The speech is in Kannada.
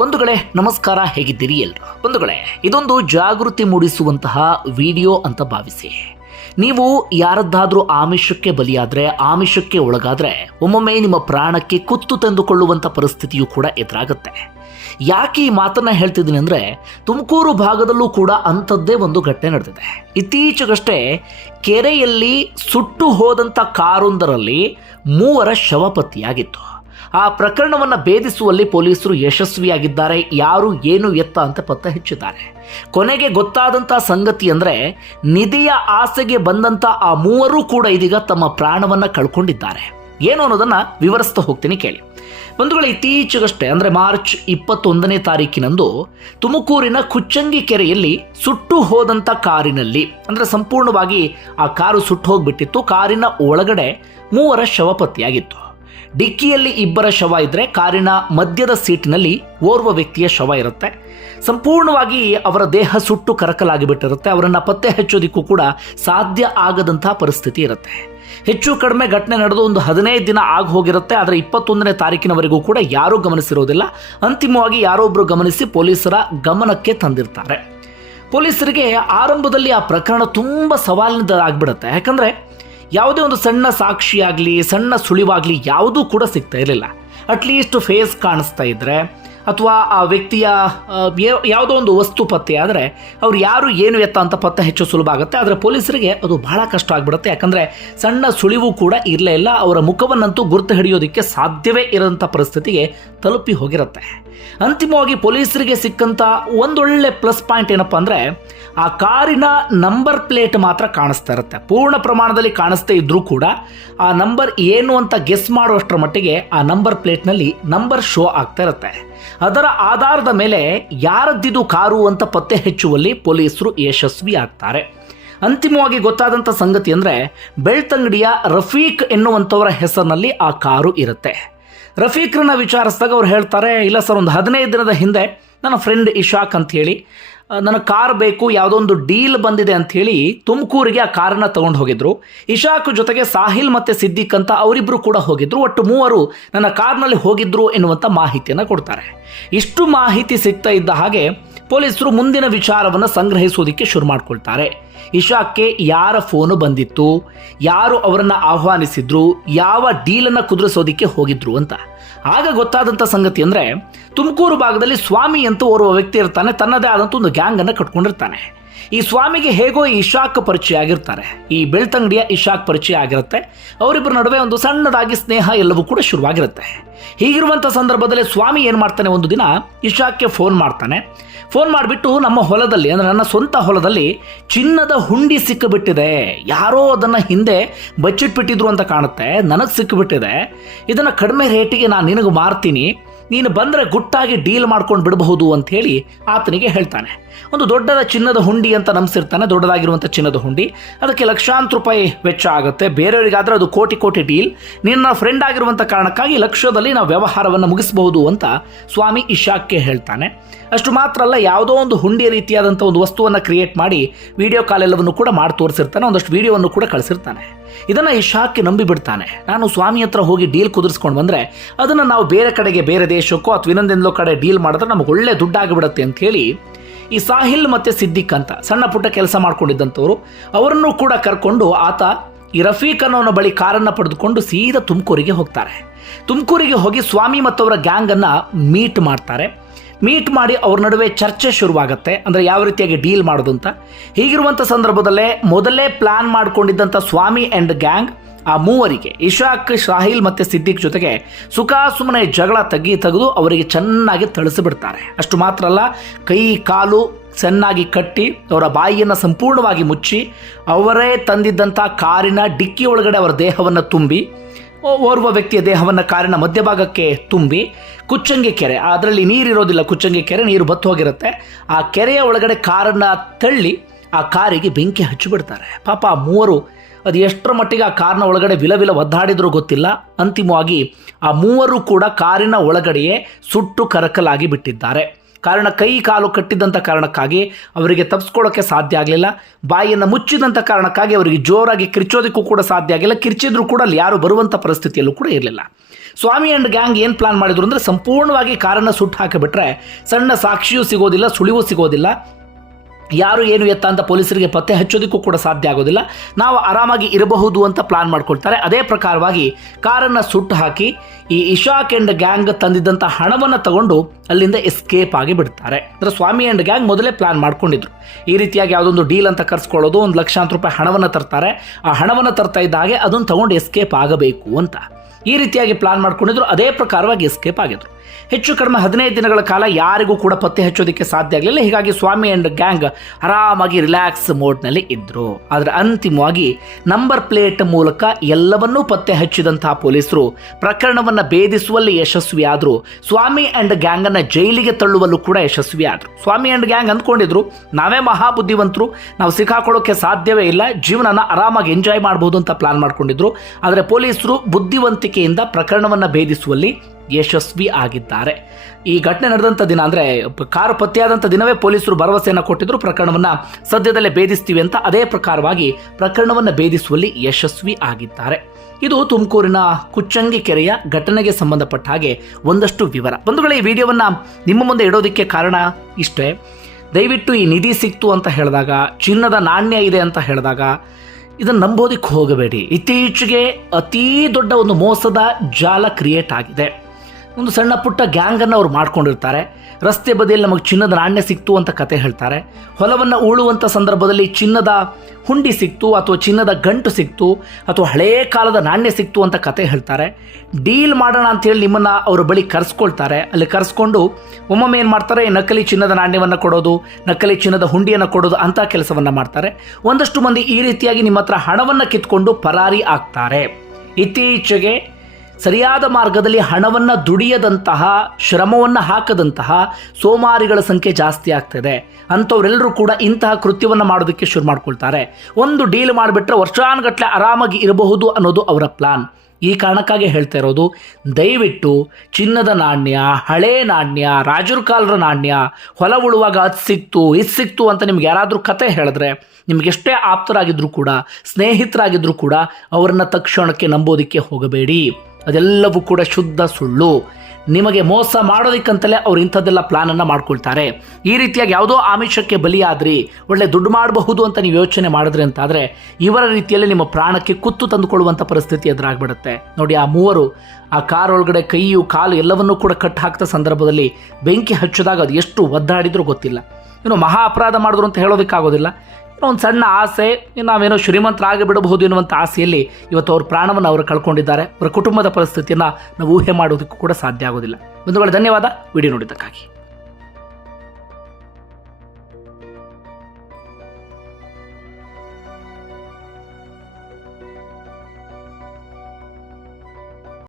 ಬಂಧುಗಳೇ, ನಮಸ್ಕಾರ, ಹೇಗಿದ್ದೀರಿ ಎಲ್ರು? ಬಂಧುಗಳೇ, ಇದೊಂದು ಜಾಗೃತಿ ಮೂಡಿಸುವಂತಹ ವಿಡಿಯೋ ಅಂತ ಭಾವಿಸಿ. ನೀವು ಯಾರದ್ದಾದರೂ ಆಮಿಷಕ್ಕೆ ಬಲಿಯಾದ್ರೆ, ಆಮಿಷಕ್ಕೆ ಒಳಗಾದ್ರೆ, ಒಮ್ಮೊಮ್ಮೆ ನಿಮ್ಮ ಪ್ರಾಣಕ್ಕೆ ಕುತ್ತು ತಂದುಕೊಳ್ಳುವಂಥ ಪರಿಸ್ಥಿತಿಯೂ ಕೂಡ ಎದುರಾಗುತ್ತೆ. ಯಾಕೆ ಈ ಮಾತನ್ನ ಹೇಳ್ತಿದ್ದೀನಿ ಅಂದ್ರೆ, ತುಮಕೂರು ಭಾಗದಲ್ಲೂ ಕೂಡ ಅಂಥದ್ದೇ ಒಂದು ಘಟನೆ ನಡೆದಿದೆ. ಇತ್ತೀಚೆಗಷ್ಟೇ ಕೆರೆಯಲ್ಲಿ ಸುಟ್ಟು ಹೋದಂಥ ಕಾರೊಂದರಲ್ಲಿ ಮೂವರ ಶವ ಪತ್ತೆಯಾಗಿತ್ತು. ಆ ಪ್ರಕರಣವನ್ನು ಭೇದಿಸುವಲ್ಲಿ ಪೊಲೀಸರು ಯಶಸ್ವಿಯಾಗಿದ್ದಾರೆ, ಯಾರು ಏನು ಎತ್ತ ಅಂತ ಪತ್ತೆ ಹಚ್ಚಿದ್ದಾರೆ ಕೊನೆಗೆ ಗೊತ್ತಾದಂಥ ಸಂಗತಿ ಅಂದರೆ, ನಿಧಿಯ ಆಸೆಗೆ ಬಂದಂಥ ಆ ಮೂವರೂ ಕೂಡ ಇದೀಗ ತಮ್ಮ ಪ್ರಾಣವನ್ನು ಕಳ್ಕೊಂಡಿದ್ದಾರೆ. ಏನು ಅನ್ನೋದನ್ನು ವಿವರಿಸ್ತಾ ಹೋಗ್ತೀನಿ ಕೇಳಿ. ಬಂಧುಗಳ, ಇತ್ತೀಚೆಗಷ್ಟೇ, ಅಂದರೆ ಮಾರ್ಚ್ ಇಪ್ಪತ್ತೊಂದನೇ ತಾರೀಕಿನಂದು ತುಮಕೂರಿನ ಕುಚ್ಚಂಗಿ ಕೆರೆಯಲ್ಲಿ ಸುಟ್ಟು ಹೋದಂಥ ಕಾರಿನಲ್ಲಿ, ಅಂದರೆ ಸಂಪೂರ್ಣವಾಗಿ ಆ ಕಾರು ಸುಟ್ಟು ಹೋಗ್ಬಿಟ್ಟಿತ್ತು, ಕಾರಿನ ಒಳಗಡೆ ಮೂವರ ಶವ ಪತ್ತೆಯಾಗಿತ್ತು. ಡಿಕ್ಕಿಯಲ್ಲಿ ಇಬ್ಬರ ಶವ ಇದ್ದರೆ ಕಾರಿನ ಮಧ್ಯದ ಸೀಟಿನಲ್ಲಿ ಓರ್ವ ವ್ಯಕ್ತಿಯ ಶವ ಇರುತ್ತೆ. ಸಂಪೂರ್ಣವಾಗಿ ಅವರ ದೇಹ ಸುಟ್ಟು ಕರಕಲಾಗಿ ಬಿಟ್ಟಿರುತ್ತೆ ಅವರನ್ನು ಪತ್ತೆ ಹಚ್ಚೋದಿಕ್ಕೂ ಕೂಡ ಸಾಧ್ಯ ಆಗದಂತಹ ಪರಿಸ್ಥಿತಿ ಇರುತ್ತೆ. ಹೆಚ್ಚು ಕಡಿಮೆ ಘಟನೆ ನಡೆದು ಒಂದು ಹದಿನೈದು ದಿನ ಆಗಿ ಹೋಗಿರುತ್ತೆ. ಆದರೆ ಇಪ್ಪತ್ತೊಂದನೇ ತಾರೀಕಿನವರೆಗೂ ಕೂಡ ಯಾರೂ ಗಮನಿಸಿರೋದಿಲ್ಲ. ಅಂತಿಮವಾಗಿ ಯಾರೋ ಒಬ್ಬರು ಗಮನಿಸಿ ಪೊಲೀಸರ ಗಮನಕ್ಕೆ ತಂದಿರ್ತಾರೆ. ಪೊಲೀಸರಿಗೆ ಆರಂಭದಲ್ಲಿ ಆ ಪ್ರಕರಣ ತುಂಬ ಸವಾಲಿನಿಂದ ಆಗ್ಬಿಡುತ್ತೆ ಯಾಕಂದರೆ ಯಾವುದೇ ಒಂದು ಸಣ್ಣ ಸಾಕ್ಷಿಯಾಗಲಿ ಸಣ್ಣ ಸುಳಿವಾಗಲಿ ಯಾವುದೂ ಕೂಡ ಸಿಗ್ತಾ ಇರಲಿಲ್ಲ. ಅಟ್ಲೀಸ್ಟ್ ಫೇಸ್ ಕಾಣಿಸ್ತಾ ಇದ್ದರೆ ಅಥವಾ ಆ ವ್ಯಕ್ತಿಯ ಯಾವುದೋ ಒಂದು ವಸ್ತು ಪತ್ತೆ ಆದರೆ ಅವ್ರು ಯಾರು, ಏನು ಎತ್ತ ಅಂತ ಪತ್ತೆ ಹೆಚ್ಚು ಸುಲಭ ಆಗುತ್ತೆ. ಆದರೆ ಪೊಲೀಸರಿಗೆ ಅದು ಬಹಳ ಕಷ್ಟ ಆಗಿಬಿಡುತ್ತೆ. ಯಾಕಂದರೆ ಸಣ್ಣ ಸುಳಿವು ಕೂಡ ಇರಲೇ ಇಲ್ಲ. ಅವರ ಮುಖವನ್ನಂತೂ ಗುರುತು ಹಿಡಿಯೋದಕ್ಕೆ ಸಾಧ್ಯವೇ ಇರೋಂಥ ಪರಿಸ್ಥಿತಿಗೆ ತಲುಪಿ ಹೋಗಿರುತ್ತೆ. ಅಂತಿಮವಾಗಿ ಪೊಲೀಸರಿಗೆ ಸಿಕ್ಕಂಥ ಒಂದೊಳ್ಳೆ ಪ್ಲಸ್ ಪಾಯಿಂಟ್ ಏನಪ್ಪ ಅಂದರೆ ಆ ಕಾರಿನ ನಂಬರ್ ಪ್ಲೇಟ್ ಮಾತ್ರ ಕಾಣಿಸ್ತಾ ಇರುತ್ತೆ. ಪೂರ್ಣ ಪ್ರಮಾಣದಲ್ಲಿ ಕಾಣಿಸ್ತಾ ಇದ್ರೂ ಕೂಡ ಆ ನಂಬರ್ ಏನು ಅಂತ ಗೆಸ್ ಮಾಡುವಷ್ಟರ ಮಟ್ಟಿಗೆ ಆ ನಂಬರ್ ಪ್ಲೇಟ್ನಲ್ಲಿ ನಂಬರ್ ಶೋ ಆಗ್ತಾ ಇರುತ್ತೆ. ಅದರ ಆಧಾರದ ಮೇಲೆ ಯಾರದ್ದಿದು ಕಾರು ಅಂತ ಪತ್ತೆ ಹೆಚ್ಚುವಲ್ಲಿ ಪೊಲೀಸರು ಯಶಸ್ವಿ ಆಗ್ತಾರೆ ಅಂತಿಮವಾಗಿ ಗೊತ್ತಾದಂಥ ಸಂಗತಿ ಅಂದರೆ ಬೆಳ್ತಂಗಡಿಯ ರಫೀಕ್ ಎನ್ನುವಂಥವರ ಹೆಸರಿನಲ್ಲಿ ಆ ಕಾರು ಇರುತ್ತೆ. ರಫೀಕ್ರನ್ನ ವಿಚಾರಿಸಿದಾಗ ಅವ್ರು ಹೇಳ್ತಾರೆ, ಇಲ್ಲ ಸರ್, ಒಂದು ಹದಿನೈದು ದಿನದ ಹಿಂದೆ ನನ್ನ ಫ್ರೆಂಡ್ ಇಶಾಕ್ ಅಂತ ಹೇಳಿ ನನಗೆ ಕಾರ್ ಬೇಕು ಯಾವುದೋ ಒಂದು ಡೀಲ್ ಬಂದಿದೆ ಅಂತ ಹೇಳಿ ತುಮಕೂರಿಗೆ ಆ ಕಾರನ್ನ ತಗೊಂಡು ಹೋಗಿದ್ರು. ಇಶಾಕ್ ಜೊತೆಗೆ ಸಾಹಿಲ್ ಮತ್ತೆ ಸಿದ್ದಿಕ್ ಅಂತ ಅವರಿಬ್ಬರು ಕೂಡ ಹೋಗಿದ್ರು. ಒಟ್ಟು ಮೂವರು ನನ್ನ ಕಾರ್ನಲ್ಲಿ ಹೋಗಿದ್ರು ಎನ್ನುವಂಥ ಮಾಹಿತಿಯನ್ನು ಕೊಡ್ತಾರೆ. ಇಷ್ಟು ಮಾಹಿತಿ ಸಿಗ್ತಾ ಇದ್ದ ಹಾಗೆ ಪೊಲೀಸರು ಮುಂದಿನ ವಿಚಾರವನ್ನು ಸಂಗ್ರಹಿಸೋದಕ್ಕೆ ಶುರು ಮಾಡ್ಕೊಳ್ತಾರೆ. ಇಶಾಕ್ಕೆ ಯಾರ ಫೋನು ಬಂದಿತ್ತು, ಯಾರು ಅವರನ್ನು ಆಹ್ವಾನಿಸಿದ್ರು, ಯಾವ ಡೀಲನ್ನು ಕುದುರಿಸೋದಕ್ಕೆ ಹೋಗಿದ್ರು ಅಂತ. ಆಗ ಗೊತ್ತಾದಂಥ ಸಂಗತಿ ಅಂದರೆ ತುಮಕೂರು ಭಾಗದಲ್ಲಿ ಸ್ವಾಮಿ ಅಂತ ಓರ್ವ ವ್ಯಕ್ತಿ ಇರ್ತಾನೆ, ತನ್ನದೇ ಆದಂಥ ಒಂದು ಗ್ಯಾಂಗನ್ನು ಕಟ್ಕೊಂಡಿರ್ತಾನೆ. ಈ ಸ್ವಾಮಿಗೆ ಹೇಗೋ ಇಶಾಕ್ ಪರಿಚಯ ಆಗಿರ್ತಾರೆ ಈ ಬೆಳ್ತಂಗಡಿಯ ಇಶಾಕ್ ಪರಿಚಯ ಆಗಿರುತ್ತೆ. ಅವರಿಬ್ಬರ ನಡುವೆ ಒಂದು ಸಣ್ಣದಾಗಿ ಸ್ನೇಹ ಎಲ್ಲವೂ ಕೂಡ ಶುರುವಾಗಿರುತ್ತೆ. ಹೀಗಿರುವಂಥ ಸಂದರ್ಭದಲ್ಲಿ ಸ್ವಾಮಿ ಏನು ಮಾಡ್ತಾನೆ ಒಂದು ದಿನ, ಇಶಾಕ್ಗೆ ಫೋನ್ ಮಾಡ್ತಾನೆ. ಫೋನ್ ಮಾಡಿಬಿಟ್ಟು ನಮ್ಮ ಹೊಲದಲ್ಲಿ, ಅಂದರೆ ನನ್ನ ಸ್ವಂತ ಹೊಲದಲ್ಲಿ ಚಿನ್ನದ ಹುಂಡಿ ಸಿಕ್ಕಿಬಿಟ್ಟಿದೆ. ಯಾರೋ ಅದನ್ನು ಹಿಂದೆ ಬಚ್ಚಿಟ್ಬಿಟ್ಟಿದ್ರು ಅಂತ ಕಾಣುತ್ತೆ. ನನಗೆ ಸಿಕ್ಕಿಬಿಟ್ಟಿದೆ. ಇದನ್ನು ಕಡಿಮೆ ರೇಟಿಗೆ ನಾನು ನಿನಗೆ ಮಾರ್ತೀನಿ. ನೀನು ಬಂದರೆ ಗುಟ್ಟಾಗಿ ಡೀಲ್ ಮಾಡ್ಕೊಂಡು ಬಿಡಬಹುದು ಅಂತ ಹೇಳಿ ಆತನಿಗೆ ಹೇಳ್ತಾನೆ. ಒಂದು ದೊಡ್ಡದ ಚಿನ್ನದ ಹುಂಡಿ ಅಂತ ನಂಬಿಸಿರ್ತಾನೆ ದೊಡ್ಡದಾಗಿರುವಂಥ ಚಿನ್ನದ ಹುಂಡಿ. ಅದಕ್ಕೆ ಲಕ್ಷಾಂತರ ರೂಪಾಯಿ ವೆಚ್ಚ ಆಗುತ್ತೆ. ಬೇರೆಯವರಿಗಾದರೆ ಅದು ಕೋಟಿ ಕೋಟಿ ಡೀಲ್. ನಿನ್ನ ಫ್ರೆಂಡ್ ಆಗಿರುವಂಥ ಕಾರಣಕ್ಕಾಗಿ ಲಕ್ಷದಲ್ಲಿ ನಾವು ವ್ಯವಹಾರವನ್ನು ಮುಗಿಸಬಹುದು ಅಂತ ಸ್ವಾಮಿ ಇಶಾಕ್ಗೆ ಹೇಳ್ತಾನೆ. ಅಷ್ಟು ಮಾತ್ರ ಅಲ್ಲ, ಯಾವುದೋ ಒಂದು ಹುಂಡಿಯ ರೀತಿಯಾದಂಥ ಒಂದು ವಸ್ತುವನ್ನು ಕ್ರಿಯೇಟ್ ಮಾಡಿ ವಿಡಿಯೋ ಕಾಲ್ ಎಲ್ಲವನ್ನು ಕೂಡ ಮಾಡಿ ತೋರಿಸಿರ್ತಾನೆ, ಒಂದಷ್ಟು ವಿಡಿಯೋವನ್ನು ಕೂಡ ಕಳಿಸಿರ್ತಾನೆ. ಇದನ್ನು ಈ ನಂಬಿ ಬಿಡ್ತಾನೆ. ನಾನು ಸ್ವಾಮಿ ಹತ್ರ ಹೋಗಿ ಡೀಲ್ ಕುದುರಿಸ್ಕೊಂಡು ಬಂದರೆ ಅದನ್ನು ನಾವು ಬೇರೆ ಕಡೆಗೆ, ಬೇರೆ ದೇಶಕ್ಕೋ ಅಥವಾ ಇನ್ನೊಂದೆಂದೋ ಕಡೆ ಡೀಲ್ ಮಾಡಿದ್ರೆ ನಮಗೆ ಒಳ್ಳೆ ದುಡ್ಡಾಗಿಬಿಡುತ್ತೆ ಅಂತ ಹೇಳಿ ಈ ಸಾಹಿಲ್ ಮತ್ತು ಸಿದ್ದಿಕ್ ಅಂತ ಸಣ್ಣ ಪುಟ್ಟ ಕೆಲಸ ಮಾಡ್ಕೊಂಡಿದ್ದಂಥವ್ರು, ಅವರನ್ನು ಕೂಡ ಕರ್ಕೊಂಡು ಆತ ಈ ರಫೀಕ್ ಅನ್ನೋನ ಬಳಿ ಕಾರನ್ನು ಪಡೆದುಕೊಂಡು ಸೀದಾ ತುಮಕೂರಿಗೆ ಹೋಗ್ತಾರೆ. ತುಮಕೂರಿಗೆ ಹೋಗಿ ಸ್ವಾಮಿ ಮತ್ತು ಅವರ ಗ್ಯಾಂಗನ್ನು ಮೀಟ್ ಮಾಡ್ತಾರೆ. ಮೀಟ್ ಮಾಡಿ ಅವ್ರ ನಡುವೆ ಚರ್ಚೆ ಶುರುವಾಗುತ್ತೆ. ಅಂದರೆ ಯಾವ ರೀತಿಯಾಗಿ ಡೀಲ್ ಮಾಡೋದು ಅಂತ. ಹೀಗಿರುವಂಥ ಸಂದರ್ಭದಲ್ಲೇ ಮೊದಲೇ ಪ್ಲಾನ್ ಮಾಡಿಕೊಂಡಿದ್ದಂಥ ಸ್ವಾಮಿ ಆ್ಯಂಡ್ ಗ್ಯಾಂಗ್ ಆ ಮೂವರಿಗೆ, ಇಶಾಕ್, ಶಾಹಿಲ್ ಮತ್ತು ಸಿದ್ದಿಕ್ ಜೊತೆಗೆ ಸುಖ ಸುಮ್ಮನೆ ಜಗಳ ತಗ್ಗಿ ತೆಗೆದು ಅವರಿಗೆ ಚೆನ್ನಾಗಿ ಥಳಿಸಿಬಿಡ್ತಾರೆ ಅಷ್ಟು ಮಾತ್ರ ಅಲ್ಲ, ಕೈ, ಕಾಲು ಚೆನ್ನಾಗಿ ಕಟ್ಟಿ ಅವರ ಬಾಯಿಯನ್ನು ಸಂಪೂರ್ಣವಾಗಿ ಮುಚ್ಚಿ ಅವರೇ ತಂದಿದ್ದಂಥ ಕಾರಿನ ಡಿಕ್ಕಿ ಒಳಗಡೆ ಅವರ ದೇಹವನ್ನು ತುಂಬಿ ಓರ್ವ ವ್ಯಕ್ತಿಯ ದೇಹವನ್ನು ಕಾರಿನ ಮಧ್ಯಭಾಗಕ್ಕೆ ತುಂಬಿ ಕುಚ್ಚಂಗಿ ಕೆರೆ, ಅದರಲ್ಲಿ ನೀರಿರೋದಿಲ್ಲ, ಕುಚ್ಚಂಗಿ ಕೆರೆ, ನೀರು ಬತ್ತು ಹೋಗಿರುತ್ತೆ. ಆ ಕೆರೆಯ ಒಳಗಡೆ ಕಾರನ್ನು ತಳ್ಳಿ ಆ ಕಾರಿಗೆ ಬೆಂಕಿ ಹಚ್ಚಿಬಿಡ್ತಾರೆ. ಪಾಪ ಮೂವರು, ಅದು ಎಷ್ಟರ ಮಟ್ಟಿಗೆ ಆ ಕಾರ್ನ ಒಳಗಡೆ ವಿಲವಿಲ ಒದ್ದಾಡಿದ್ರೂ ಗೊತ್ತಿಲ್ಲ. ಅಂತಿಮವಾಗಿ ಆ ಮೂವರು ಕೂಡ ಕಾರಿನ ಒಳಗಡೆಯೇ ಸುಟ್ಟು ಕರಕಲಾಗಿ ಬಿಟ್ಟಿದ್ದಾರೆ. ಕಾರಣ ಕೈ ಕಾಲು ಕಟ್ಟಿದ್ದಂಥ ಕಾರಣಕ್ಕಾಗಿ ಅವರಿಗೆ ತಪ್ಪಿಸ್ಕೊಳ್ಳೋಕ್ಕೆ ಸಾಧ್ಯ ಆಗಲಿಲ್ಲ. ಬಾಯಿಯನ್ನು ಮುಚ್ಚಿದಂಥ ಕಾರಣಕ್ಕಾಗಿ ಅವರಿಗೆ ಜೋರಾಗಿ ಕಿರ್ಚೋದಕ್ಕೂ ಕೂಡ ಸಾಧ್ಯ ಆಗಿಲ್ಲ. ಕಿರ್ಚಿದ್ರು ಕೂಡ ಅಲ್ಲಿ ಯಾರು ಬರುವಂಥ ಪರಿಸ್ಥಿತಿಯಲ್ಲೂ ಕೂಡ ಇರಲಿಲ್ಲ. ಸ್ವಾಮಿ ಆ್ಯಂಡ್ ಗ್ಯಾಂಗ್ ಏನು ಪ್ಲಾನ್ ಮಾಡಿದ್ರು ಅಂದರೆ ಸಂಪೂರ್ಣವಾಗಿ ಕಾರನ್ನು ಸುಟ್ಟು ಹಾಕಿಬಿಟ್ರೆ ಸಣ್ಣ ಸಾಕ್ಷಿಯೂ ಸಿಗೋದಿಲ್ಲ, ಸುಳಿವು ಸಿಗೋದಿಲ್ಲ. ಯಾರು ಏನು ಎತ್ತ ಅಂತ ಪೊಲೀಸರಿಗೆ ಪತ್ತೆ ಹಚ್ಚೋದಕ್ಕೂ ಕೂಡ ಸಾಧ್ಯ ಆಗೋದಿಲ್ಲ. ನಾವು ಆರಾಮಾಗಿ ಇರಬಹುದು ಅಂತ ಪ್ಲಾನ್ ಮಾಡ್ಕೊಳ್ತಾರೆ. ಅದೇ ಪ್ರಕಾರವಾಗಿ ಕಾರನ್ನು ಸುಟ್ಟು ಹಾಕಿ ಈ ಇಶಾಕ್ ಅಂಡ್ ಗ್ಯಾಂಗ್ ತಂದಿದ್ದಂಥ ಹಣವನ್ನು ತಗೊಂಡು ಅಲ್ಲಿಂದ ಎಸ್ಕೇಪ್ ಆಗಿ ಬಿಡ್ತಾರೆ. ಅಂದರೆ ಸ್ವಾಮಿ ಆ್ಯಂಡ್ ಗ್ಯಾಂಗ್ ಮೊದಲೇ ಪ್ಲಾನ್ ಮಾಡ್ಕೊಂಡಿದ್ರು. ಈ ರೀತಿಯಾಗಿ ಯಾವುದೊಂದು ಡೀಲ್ ಅಂತ ಕರ್ಸ್ಕೊಳ್ಳೋದು, ಒಂದು ಲಕ್ಷಾಂತರ ರೂಪಾಯಿ ಹಣವನ್ನು ತರ್ತಾರೆ. ಆ ಹಣವನ್ನು ತರ್ತಾ ಇದ್ದಾಗೆ ಅದನ್ನು ತಗೊಂಡು ಎಸ್ಕೇಪ್ ಆಗಬೇಕು ಅಂತ. ಈ ರೀತಿಯಾಗಿ ಪ್ಲಾನ್ ಮಾಡ್ಕೊಂಡಿದ್ರು, ಅದೇ ಪ್ರಕಾರವಾಗಿ ಎಸ್ಕೇಪ್ ಆಗಿದ್ರು. ಹೆಚ್ಚು ಕಡಿಮೆ ಹದಿನೈದು ದಿನಗಳ ಕಾಲ ಯಾರಿಗೂ ಕೂಡ ಪತ್ತೆ ಹಚ್ಚೋದಕ್ಕೆ ಸಾಧ್ಯ ಆಗಲಿಲ್ಲ. ಹೀಗಾಗಿ ಸ್ವಾಮಿ ಆ್ಯಂಡ್ ಗ್ಯಾಂಗ್ ಆರಾಮಾಗಿ ರಿಲ್ಯಾಕ್ಸ್ ಮೋಡ್ನಲ್ಲಿ ಇದ್ದರು ಆದರೆ ಅಂತಿಮವಾಗಿ ನಂಬರ್ ಪ್ಲೇಟ್ ಮೂಲಕ ಎಲ್ಲವನ್ನೂ ಪತ್ತೆ ಹಚ್ಚಿದಂತಹ ಪೊಲೀಸರು ಪ್ರಕರಣವನ್ನು ಭೇದಿಸುವಲ್ಲಿ ಯಶಸ್ವಿಯಾದರು. ಸ್ವಾಮಿ ಆ್ಯಂಡ್ ಗ್ಯಾಂಗನ್ನು ಜೈಲಿಗೆ ತಳ್ಳುವಲ್ಲೂ ಕೂಡ ಯಶಸ್ವಿಯಾದರು. ಸ್ವಾಮಿ ಆ್ಯಂಡ್ ಗ್ಯಾಂಗ್ ಅಂದ್ಕೊಂಡಿದ್ರು, ನಾವೇ ಮಹಾಬುದ್ಧಿವಂತರು, ನಾವು ಸಿಕ್ಕಾಕೊಳ್ಳೋಕೆ ಸಾಧ್ಯವೇ ಇಲ್ಲ, ಜೀವನನ ಆರಾಮಾಗಿ ಎಂಜಾಯ್ ಮಾಡ್ಬೋದು ಅಂತ ಪ್ಲಾನ್ ಮಾಡ್ಕೊಂಡಿದ್ರು. ಆದರೆ ಪೊಲೀಸರು ಬುದ್ಧಿವಂತಿಕೆಯಿಂದ ಪ್ರಕರಣವನ್ನು ಭೇದಿಸುವಲ್ಲಿ ಯಶಸ್ವಿ ಆಗಿದ್ದಾರೆ. ಈ ಘಟನೆ ನಡೆದಂಥ ದಿನ ಅಂದರೆ ಕಾರು ಪತ್ತೆಯಾದಂಥ ದಿನವೇ ಪೊಲೀಸರು ಭರವಸೆಯನ್ನು ಕೊಟ್ಟಿದ್ದರು ಪ್ರಕರಣವನ್ನು ಸದ್ಯದಲ್ಲೇ ಭೇದಿಸ್ತೀವಿ ಅಂತ ಅದೇ ಪ್ರಕಾರವಾಗಿ ಪ್ರಕರಣವನ್ನು ಭೇದಿಸುವಲ್ಲಿ ಯಶಸ್ವಿ ಆಗಿದ್ದಾರೆ. ಇದು ತುಮಕೂರಿನ ಕುಚ್ಚಂಗಿ ಕೆರೆಯ ಘಟನೆಗೆ ಸಂಬಂಧಪಟ್ಟ ಹಾಗೆ ಒಂದಷ್ಟು ವಿವರ. ಬಂಧುಗಳ, ಈ ವಿಡಿಯೋವನ್ನು ನಿಮ್ಮ ಮುಂದೆ ಇಡೋದಕ್ಕೆ ಕಾರಣ ಇಷ್ಟೇ. ದಯವಿಟ್ಟು ಈ ನಿಧಿ ಸಿಕ್ತು ಅಂತ ಹೇಳಿದಾಗ, ಚಿನ್ನದ ನಾಣ್ಯ ಇದೆ ಅಂತ ಹೇಳಿದಾಗ ಇದನ್ನು ನಂಬೋದಿಕ್ಕೆ ಹೋಗಬೇಡಿ. ಇತ್ತೀಚೆಗೆ ಅತೀ ದೊಡ್ಡ ಒಂದು ಮೋಸದ ಜಾಲ ಕ್ರಿಯೇಟ್ ಆಗಿದೆ. ಒಂದು ಸಣ್ಣ ಪುಟ್ಟ ಗ್ಯಾಂಗನ್ನು ಅವ್ರು ಮಾಡ್ಕೊಂಡಿರ್ತಾರೆ. ರಸ್ತೆ ಬದಿಯಲ್ಲಿ ನಮಗೆ ಚಿನ್ನದ ನಾಣ್ಯ ಸಿಕ್ತು ಅಂತ ಕತೆ ಹೇಳ್ತಾರೆ. ಹೊಲವನ್ನು ಉಳುವಂಥ ಸಂದರ್ಭದಲ್ಲಿ ಚಿನ್ನದ ಹುಂಡಿ ಸಿಕ್ತು, ಅಥವಾ ಚಿನ್ನದ ಗಂಟು ಸಿಕ್ತು, ಅಥವಾ ಹಳೇ ಕಾಲದ ನಾಣ್ಯ ಸಿಕ್ತು ಅಂತ ಕತೆ ಹೇಳ್ತಾರೆ. ಡೀಲ್ ಮಾಡೋಣ ಅಂತೇಳಿ ನಿಮ್ಮನ್ನು ಅವರ ಬಳಿ ಕರೆಸ್ಕೊಳ್ತಾರೆ. ಅಲ್ಲಿ ಕರೆಸ್ಕೊಂಡು ಒಮ್ಮೊಮ್ಮೆ ಏನು ಮಾಡ್ತಾರೆ ನಕಲಿ ಚಿನ್ನದ ನಾಣ್ಯವನ್ನು ಕೊಡೋದು, ನಕಲಿ ಚಿನ್ನದ ಹುಂಡಿಯನ್ನು ಕೊಡೋದು ಅಂತ ಕೆಲಸವನ್ನು ಮಾಡ್ತಾರೆ. ಒಂದಷ್ಟು ಮಂದಿ ಈ ರೀತಿಯಾಗಿ ನಿಮ್ಮ ಹತ್ರ ಹಣವನ್ನು ಕಿತ್ಕೊಂಡು ಪರಾರಿ ಆಗ್ತಾರೆ. ಇತ್ತೀಚೆಗೆ ಸರಿಯಾದ ಮಾರ್ಗದಲ್ಲಿ ಹಣವನ್ನು ದುಡಿಯದಂತಹ, ಶ್ರಮವನ್ನು ಹಾಕದಂತಹ ಸೋಮಾರಿಗಳ ಸಂಖ್ಯೆ ಜಾಸ್ತಿ ಆಗ್ತಿದೆ. ಅಂಥವರೆಲ್ಲರೂ ಕೂಡ ಇಂತಹ ಕೃತ್ಯವನ್ನು ಮಾಡೋದಕ್ಕೆ ಶುರು ಮಾಡ್ಕೊಳ್ತಾರೆ. ಒಂದು ಡೀಲ್ ಮಾಡಿಬಿಟ್ರೆ ವರ್ಷಾನುಗಟ್ಟಲೆ ಆರಾಮಾಗಿ ಇರಬಹುದು ಅನ್ನೋದು ಅವರ ಪ್ಲಾನ್. ಈ ಕಾರಣಕ್ಕಾಗಿ ಹೇಳ್ತಾ ಇರೋದು, ದಯವಿಟ್ಟು ಚಿನ್ನದ ನಾಣ್ಯ, ಹಳೆ ನಾಣ್ಯ, ರಾಜರು ಕಾಲರ ನಾಣ್ಯ, ಹೊಲ ಉಳುವಾಗ ಅದು ಸಿಕ್ತು, ಇದು ಸಿಕ್ತು ಅಂತ ನಿಮ್ಗೆ ಯಾರಾದರೂ ಕತೆ ಹೇಳಿದ್ರೆ, ನಿಮ್ಗೆ ಎಷ್ಟೇ ಆಪ್ತರಾಗಿದ್ದರೂ ಕೂಡ ಸ್ನೇಹಿತರಾಗಿದ್ದರೂ ಕೂಡ ಅವರನ್ನು ತಕ್ಷಣಕ್ಕೆ ನಂಬೋದಕ್ಕೆ ಹೋಗಬೇಡಿ. ಅದೆಲ್ಲವೂ ಕೂಡ ಶುದ್ಧ ಸುಳ್ಳು. ನಿಮಗೆ ಮೋಸ ಮಾಡೋದಕ್ಕಂತಲೇ ಅವ್ರು ಇಂಥದ್ದೆಲ್ಲ ಪ್ಲಾನನ್ನು ಮಾಡ್ಕೊಳ್ತಾರೆ. ಈ ರೀತಿಯಾಗಿ ಯಾವುದೋ ಆಮಿಷಕ್ಕೆ ಬಲಿಯಾದ್ರಿ, ಒಳ್ಳೆ ದುಡ್ಡು ಮಾಡಬಹುದು ಅಂತ ನೀವು ಯೋಚನೆ ಮಾಡಿದ್ರಿ ಅಂತಾದರೆ, ಇವರ ರೀತಿಯಲ್ಲಿ ನಿಮ್ಮ ಪ್ರಾಣಕ್ಕೆ ಕುತ್ತು ತಂದುಕೊಳ್ಳುವಂಥ ಪರಿಸ್ಥಿತಿ ಎದುರಾಗ್ಬಿಡುತ್ತೆ. ನೋಡಿ ಆ ಮೂವರು, ಆ ಕಾರ್ ಒಳಗಡೆ ಕೈಯು, ಕಾಲು ಎಲ್ಲವನ್ನೂ ಕೂಡ ಕಟ್ ಹಾಕ್ತ ಸಂದರ್ಭದಲ್ಲಿ ಬೆಂಕಿ ಹಚ್ಚಿದಾಗ ಅದು ಎಷ್ಟು ಒದ್ದಾಡಿದ್ರೂ ಗೊತ್ತಿಲ್ಲ. ಇನ್ನು ಮಹಾ ಅಪರಾಧ ಮಾಡಿದ್ರು ಅಂತ ಹೇಳೋದಕ್ಕಾಗೋದಿಲ್ಲ. ಒಂದು ಸಣ್ಣ ಆಸೆ ನಾವೇನೋ ಶ್ರೀಮಂತರಾಗಿ ಬಿಡಬಹುದು ಎನ್ನುವಂಥ ಆಸೆಯಲ್ಲಿ ಇವತ್ತು ಅವ್ರ ಪ್ರಾಣವನ್ನು ಅವರು ಕಳ್ಕೊಂಡಿದ್ದಾರೆ. ಅವರ ಕುಟುಂಬದ ಪರಿಸ್ಥಿತಿಯನ್ನು ನಾವು ಊಹೆ ಮಾಡೋದಕ್ಕೂ ಕೂಡ ಸಾಧ್ಯ ಆಗೋದಿಲ್ಲ. ಬಂಧುಗಳು, ಧನ್ಯವಾದ. ವಿಡಿಯೋ ನೋಡಿದ್ದಕ್ಕಾಗಿ.